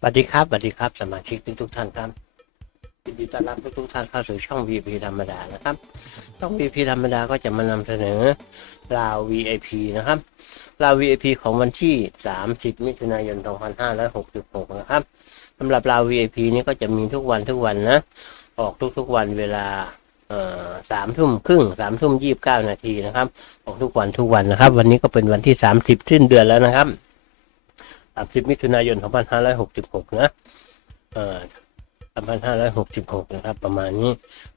สวัสดีครับสวัสดีครับ สมาชิกทุกท่านครับยินดีต้อนรับทุกท่านเข้าสู่ช่อง VP ธรรมดานะครับ ช่อง VP ธรรมดาก็จะมานำเสนอราว VIP นะครับราว VIP ของวันที่ 30 มิถุนายน 2566 นะครับสำหรับราว VIP นี้ก็จะมีทุกวันทุกวันนะ ออกทุกๆวันเวลาสามทุ่มครึ่งสามทุ่มยี่บเก้านาทีนะครับ ออกทุกวันทุกวันนะครับ วันนี้ก็เป็นวันที่30สิ้นเดือนแล้วนะครับ 30 มิถุนายน 2566 นะเอ่อ2566 นะครับ ประมาณนี้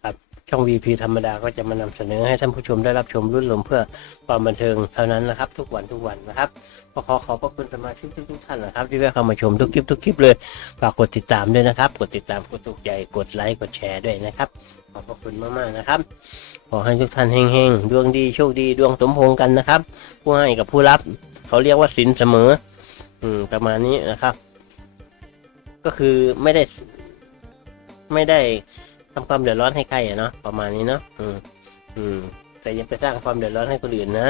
ครับช่อง VP ธรรมดาก็จะมานำเสนอให้ท่านผู้ชมได้รับชมรุ่นลมเพื่อความบันเทิงเท่านั้นนะครับ ทุกวันทุกวันนะครับก็ขอขอบพระคุณสมาชิกทุกๆท่านนะครับ ที่แวะเข้ามาชมทุกคลิปทุกคลิปเลยฝากกดติดตามด้วยนะครับ กดติดตามกดถูกใจกดไลค์กดแชร์ด้วยนะครับ ขอบพระคุณมากๆนะครับ ขอให้ทุกท่านเฮงๆดวงดีโชคดีดวงสมพงษ์กันนะครับ ผู้ให้กับผู้รับ เขาเรียกว่าสินเสมอ อืมประมาณนี้นะครับ ก็คือไม่ได้ ไม่ได้ทำความเดือดร้อนให้ใครอะเนาะประมาณนี้เนาะอืมอืมแต่อยังไปสร้างความเดือดร้อนให้คนอื่นนะ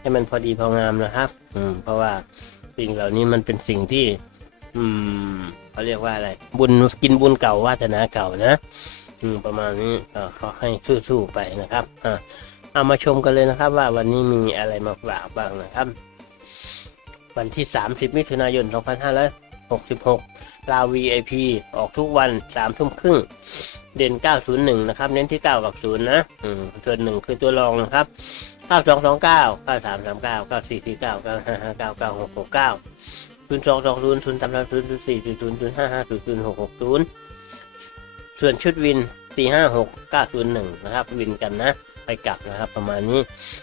ให้มันพอดีพองามนะครับ อืม เพราะว่าสิ่งเหล่านี้มันเป็นสิ่งที่ อืมเขาเรียกว่าอะไร บุญกินบุญเก่าวาสนาเก่านะ อืม ประมาณนี้ก็ขอให้สู้ๆไปนะครับอ่าเอามาชมกันเลยนะครับ ว่าวันนี้มีอะไรมาฝากบ้างนะครับ วันที่ 30 มิถุนายน 2566ลาว VIP ออกทุกวัน3ทุ่มครึ่ง เด่น 901 นะครับ เน้นที่ 9 กับ 0 นะอืมส่วนหนึ่งคือตัวรองนะครับ 9229 9339 9449 9559 9669 0220 0330 0400 0550 0660 ส่วนชุดวิน 456 901นะครับวินกันนะไปกลับนะครับ ประมาณนี้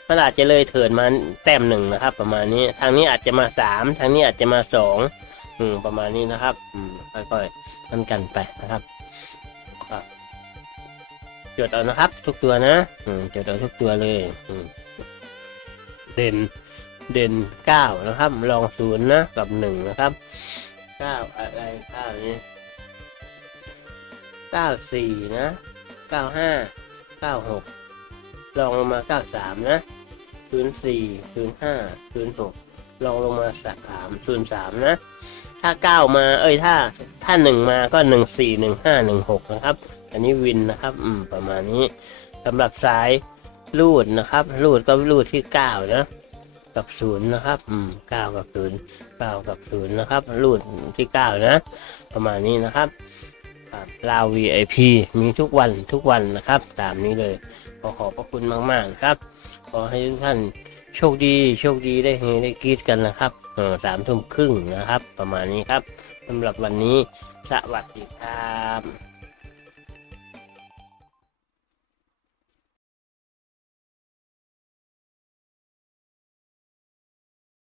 มันอาจจะเลยเถิดมาแต้มหนึ่งนะครับ ประมาณนี้ทางนี้อาจจะมาสามทางนี้อาจจะมาสองอืมประมาณนี้นะครับอืมค่อยๆนั่นกันไปนะครับครับจดเอานะครับ ทุกตัวนะอืมจดเอาทุกตัวเลยอืมเด่นเด่นเก้านะครับ ลองศูนย์นะกับหนึ่งนะครับเก้าอะไรเก้านี้ เก้าสี่นะเก้าห้าเก้าหกลองลงมา93นะ04 05 06ลองลงมา3 03นะ ถ้า9มา เอ้ยถ้า ถ้า1มาก็14 15 16นะครับ อันนี้วินนะครับ อืมประมาณนี้สำหรับสายรูดนะครับ รูดก็รูดที่9นะกับ0นย์นะครับ อืม9กับ0 9กับ0นย์นะครับ รูดที่9นะ ประมาณนี้นะครับ ลาว VIP มีทุกวันทุกวันนะครับ ตามนี้เลย ขอขอบพระคุณมาก ๆ ครับ ขอให้ทุกท่านโชคดีโชคดีได้เฮได้กีดกันนะครับเออสามทุ่มครึ่งนะครับ ประมาณนี้ครับสำหรับวันนี้สวัสดีครับ